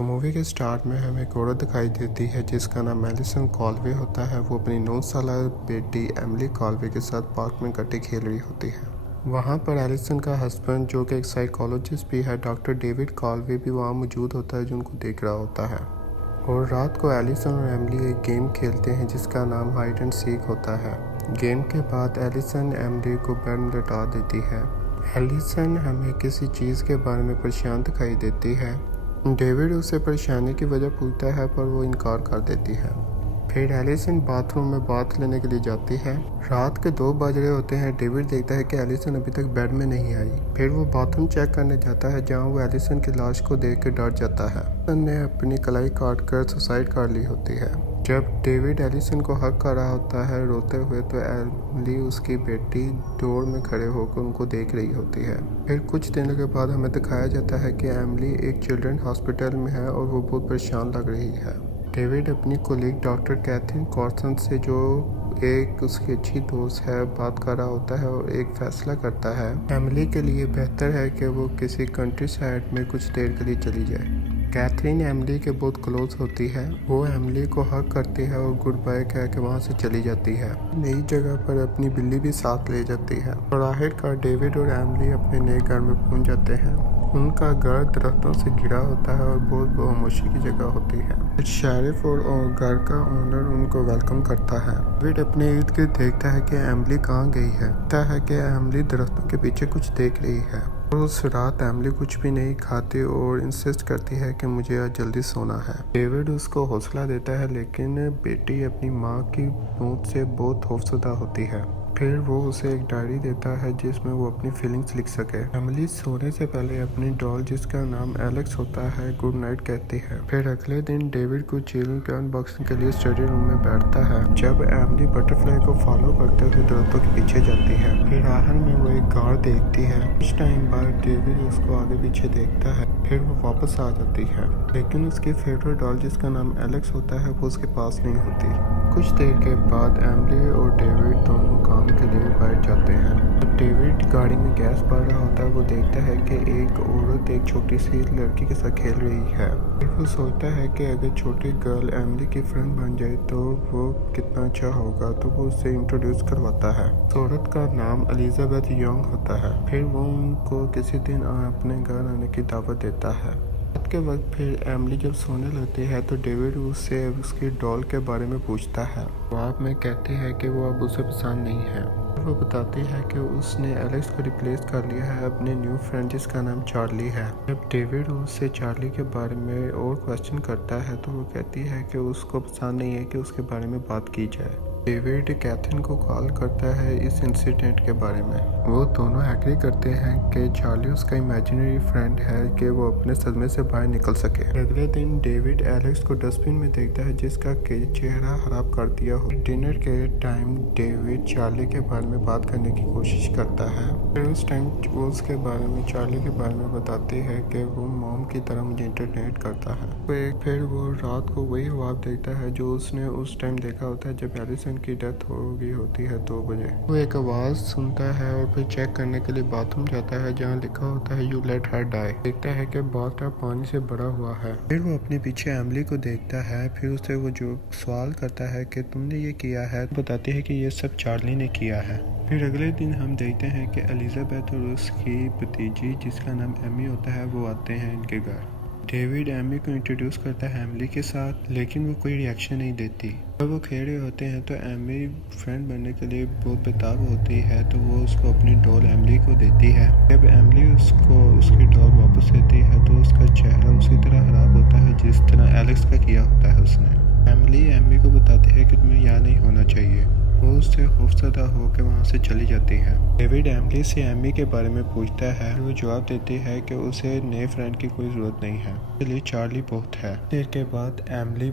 तो मूवी के स्टार्ट में हमें एक औरत दिखाई देती है जिसका नाम एलिसन कॉलवे होता है। वो अपनी 9 साल बेटी एमिली कॉलवे के साथ पार्क में गट्टे खेल रही होती है। वहाँ पर एलिसन का हस्बैंड जो कि एक साइकोलॉजिस्ट भी है, डॉक्टर डेविड कॉलवे भी वहाँ मौजूद होता है जो उनको देख रहा होता है। और रात को एलिसन और एमिली एक गेम खेलते हैं जिसका नाम हाइड एंड सीक होता है। गेम के बाद एलिसन एमिली को बेड में लटा देती है। एलिसन हमें किसी चीज़ के बारे में परेशान दिखाई देती है। डेविड उसे परेशानी की वजह पूछता है पर वो इनकार कर देती है। फिर एलिसन बाथरूम में बाथ लेने के लिए जाती है। रात के 2 बज रहे होते हैं। डेविड देखता है कि एलिसन अभी तक बेड में नहीं आई। फिर वो बाथरूम चेक करने जाता है जहां वो एलिसन की लाश को देख के डर जाता है। एलिसन ने अपनी कलाई काट कर सुसाइड कर ली होती है। जब डेविड एलिसन को हक कर रहा होता है रोते हुए, तो एमिली उसकी बेटी डोर में खड़े होकर उनको देख रही होती है। फिर कुछ दिनों के बाद हमें दिखाया जाता है कि एमिली एक चिल्ड्रन हॉस्पिटल में है और वो बहुत परेशान लग रही है। डेविड अपनी कोलीग डॉक्टर कैथरीन कॉर्सन से, जो एक उसकी अच्छी दोस्त है, बात कर रहा होता है और एक फैसला करता है एमिली के लिए बेहतर है कि वो किसी कंट्री साइड में कुछ देर के लिए चली जाए। कैथरीन एमिली के बहुत क्लोज होती है। वो एमिली को हक करती है और गुड बाय कह के वहाँ से चली जाती है। नई जगह पर अपनी बिल्ली भी साथ ले जाती है और आखिरकार डेविड और एमिली अपने नए घर में पहुँच जाते हैं। उनका घर दरख्तों से घिरा होता है और बहुत खामोशी की जगह होती है। शेरिफ और घर का ओनर उनको वेलकम करता है। डेविड अपने इर्द गिर्द देखता है कि एमिली कहाँ गई है। लगता है कि एमिली दरख्तों के पीछे कुछ देख रही है। उस रात एमिली कुछ भी नहीं खाती और इंसिस्ट करती है कि मुझे आज जल्दी सोना है। डेविड उसको हौसला देता है लेकिन बेटी अपनी माँ की मौत से बहुत खौफजदा होती है। फिर वो उसे एक डायरी देता है जिसमें वो अपनी फीलिंग्स लिख सके। एमिली सोने से पहले अपनी डॉल जिसका नाम एलेक्स होता है गुड नाइट कहती है। फिर अगले दिन डेविड को चिल के अनबॉक्सिंग के लिए स्टडी रूम में बैठता है जब एमिली बटरफ्लाई को फॉलो करते हुए दरख्तों के पीछे जाती है। फिर आखिर में वो एक गाड़ देखती है। कुछ टाइम बाद डेविड उसको आगे पीछे देखता है। फिर वो वापस आ जाती है लेकिन उसकी फेवरेट डॉल जिसका नाम एलेक्स होता है वो उसके पास नहीं होती। कुछ देर के बाद एमिली और डेविड दोनों काम के लिए बैठ जाते हैं। जब डेविड गाड़ी में गैस भर रहा होता है वो देखता है कि एक औरत एक छोटी सी लड़की के साथ खेल रही है। फिर वो सोचता है कि अगर छोटी गर्ल एमिली की फ्रेंड बन जाए तो वो कितना अच्छा होगा, तो वो उससे इंट्रोड्यूस करवाता है। उस औरत का नाम एलिजाबेथ यंग होता है। फिर वो उनको किसी दिन अपने घर आने की दावत देता है। रात के वक्त फिर एमिली जब सोने लगती है तो डेविड उससे उसकी डॉल के बारे में पूछता है। जवाब में कहती है कि वो अब उसे पसंद नहीं है। वो बताती है कि उसने एलेक्स को रिप्लेस कर लिया है अपने न्यू फ्रेंड जिसका नाम चार्ली है। जब डेविड उससे चार्ली के बारे में और क्वेश्चन करता है तो वो कहती है कि उसको पसंद नहीं है कि उसके बारे में बात की जाए। डेविड कैथरीन को कॉल करता है इस इंसिडेंट के बारे में। वो दोनों एग्री करते हैं कि चार्ली उसका इमेजिनरी फ्रेंड है कि वो अपने सदमे से बाहर निकल सके। अगले दिन डेविड एलेक्स को डस्टबिन में देखता है जिसका चेहरा खराब कर दिया हो। डिनर के टाइम डेविड चार्ली के बारे में बात करने की कोशिश करता है। फिर उस टाइम वो उसके बारे में चार्ली के बारे में बताती है कि वो मॉम की तरह मुझे इंटरटेन करता है। फिर वो रात को वही ख्वाब देखता है जो उसने उस टाइम देखा होता है जब एलिसन की डेथ हो गई होती है 2 बजे। वो एक आवाज़ सुनता है और फिर चेक करने के लिए बाथरूम जाता है जहाँ लिखा होता है यू लेट हर डाई। देखता है कि बाथटब पानी से भरा हुआ है। फिर वो अपने पीछे एमिली को देखता है। फिर उससे वो जो सवाल करता है कि तुमने ये किया है, बताती है कि ये सब चार्ली ने किया है। फिर अगले दिन हम देखते हैं कि एलिजाबेथ और उसकी भतीजी जिसका नाम एमी होता है वो आते हैं इनके घर। डेविड एमी को इंट्रोड्यूस करता है एमिली के साथ लेकिन वो कोई रिएक्शन नहीं देती। जब वो खेल रहे होते हैं तो एमी फ्रेंड बनने के लिए बहुत बेताब होती है तो वो उसको अपनी डॉल एमिली को देती है। जब एमिली उसको उसकी डॉल वापस देती है तो उसका चेहरा उसी तरह खराब होता है जिस तरह एलेक्स का किया होता है उसने। एमिली एमी को बताती है कि तुम्हें यहाँ नहीं होना चाहिए। वो उससे खौफजदा होकर वहाँ से चली जाती है। डेविड एमिली से एमी के बारे में पूछता है। वो जवाब देती है कि उसे नए फ्रेंड की कोई ज़रूरत नहीं है, इसलिए चार्ली बहुत है। देर बाद एमिली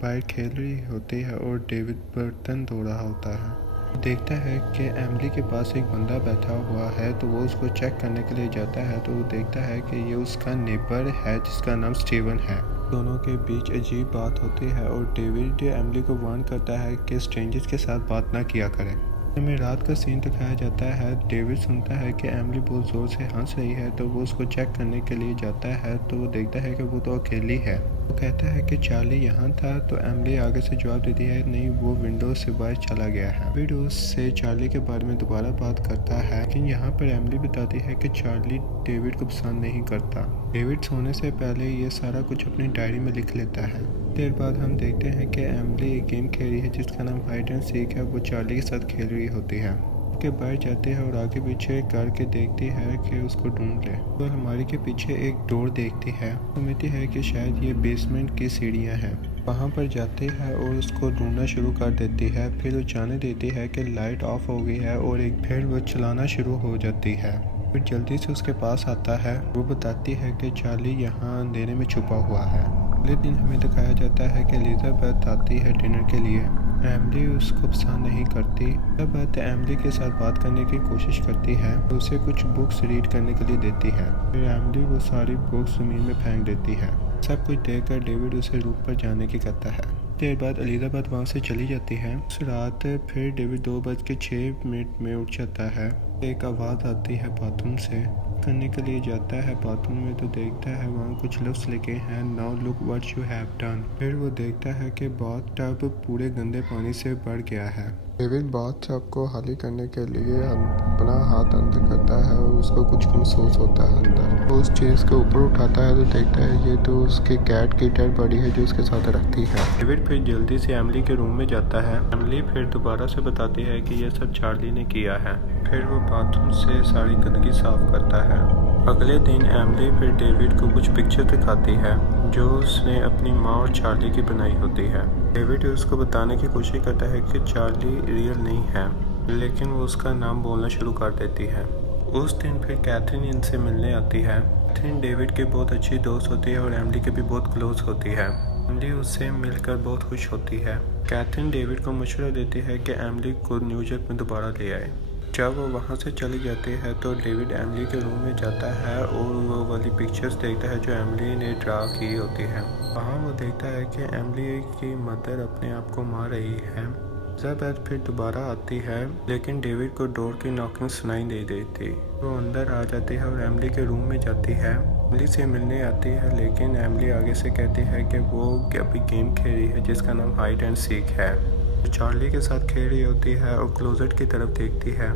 बाहर खेल रही होती है और डेविड बर्तन धो रहा होता है। देखता है कि एमिली के पास एक बंदा बैठा हुआ है तो वो उसको चेक करने के लिए जाता है तो वो देखता है कि ये उसका नेबर है जिसका नाम स्टीवन है। दोनों के बीच अजीब बात होती है और डेविड एमिली को वार्न करता है कि स्ट्रेंजर्स के साथ बात ना किया करें। हमें रात का सीन दिखाया जाता है। डेविड सुनता है कि एमिली बहुत ज़ोर से हंस रही है, तो वो उसको चेक करने के लिए जाता है, तो वो देखता है कि वो तो अकेली है। वो कहता है कि चार्ली यहाँ था, तो एमिली आगे से जवाब देती है नहीं, वो विंडो से बाहर चला गया है। डेविड उससे चार्ली के बारे में दोबारा बात करता है, लेकिन यहाँ पर एमिली बताती है कि चार्ली डेविड को पसंद नहीं करता। डेविड सोने से पहले ये सारा कुछ अपनी डायरी में लिख लेता है। देर बाद हम देखते हैं कि एमिली एक गेम खेल रही है जिसका नाम हाइड एंड सीक है। वो चार्ली के साथ खेल रही होती है। के बाहर जाते हैं और आगे पीछे करके देखती है कि उसको ढूंढ ले। तो अलमारी के पीछे एक डोर देखती है, समझती है कि शायद ये बेसमेंट की सीढ़ियाँ हैं। वहाँ पर जाती है और उसको ढूंढना शुरू कर देती है। फिर वो जाने देती है कि लाइट ऑफ हो गई है और एक फिर वो चलाना शुरू हो जाती है। फिर जल्दी से उसके पास आता है। वो बताती है कि चार्ली यहाँ अंधेरे में छुपा हुआ है। अगले दिन हमें दिखाया जाता है कि एलिजाबेथ आती है डिनर के लिए। एमिली उसको पसंद नहीं करती। एलिजाबेथ एमिली के साथ बात करने की कोशिश करती है, उसे कुछ बुक्स रीड करने के लिए देती है। फिर एमिली वो सारी बुक्स ज़मीन में फेंक देती है। सब कुछ देखकर डेविड उसे रूम पर जाने की कहता है। देर बाद एलिजाबेथ वहाँ से चली जाती है। उस रात फिर डेविड 2:06 में उठ जाता है। एक आवाज़ आती है बाथरूम से। करने के लिए जाता है बाथरूम में, तो देखता है वहाँ कुछ लफ्ज़ लिखे हैं, now look what you have done. फिर वो देखता है कि बाथ टब पूरे गंदे पानी से भर गया है। डेविड बाथ टब को खाली करने के लिए अपना हाथ अंदर करता है और उसको कुछ महसूस होता है अंदर। वो उस चीज़ को ऊपर उठाता है तो देखता है ये तो उसके कैट की डेड बॉडी है जो उसके साथ रखती है। डेविड फिर जल्दी से एमिली के रूम में जाता है। एमिली फिर दोबारा से बताती है कि यह सब चार्ली ने किया है। फिर वो बाथरूम से सारी गंदगी साफ करता है। अगले दिन एमिली फिर डेविड को कुछ पिक्चर दिखाती है जो उसने अपनी माँ और चार्ली की बनाई होती है। डेविड उसको बताने की कोशिश करता है कि चार्ली रियल नहीं है, लेकिन वो उसका नाम बोलना शुरू कर देती है। उस दिन फिर कैथरीन इनसे मिलने आती है। कैथरीन डेविड की बहुत अच्छी दोस्त होती है और एमिली के भी बहुत क्लोज होती है। एमिली उससे मिलकर बहुत खुश होती है। कैथरीन डेविड को मशवरा देती है कि एमिली को न्यूयॉर्क में दोबारा ले आए। जब वो वहाँ से चली जाती है तो डेविड एमिली के रूम में जाता है और वो वाली पिक्चर्स देखता है जो एमिली ने ड्रा की होती है। वहाँ वो देखता है कि एमिली की मदर अपने आप को मार रही है। एलिजाबेथ फिर दोबारा आती है, लेकिन डेविड को डोर की नॉकिंग सुनाई नहीं देती। वो अंदर आ जाती है और एमिली के रूम में जाती है। एमिली से मिलने आती है, लेकिन एमिली आगे से कहती है कि वो अभी गेम खेल रही है जिसका नाम हाइड एंड सीक है। चार्ली के साथ खेल रही होती है और क्लोजेट की तरफ देखती है।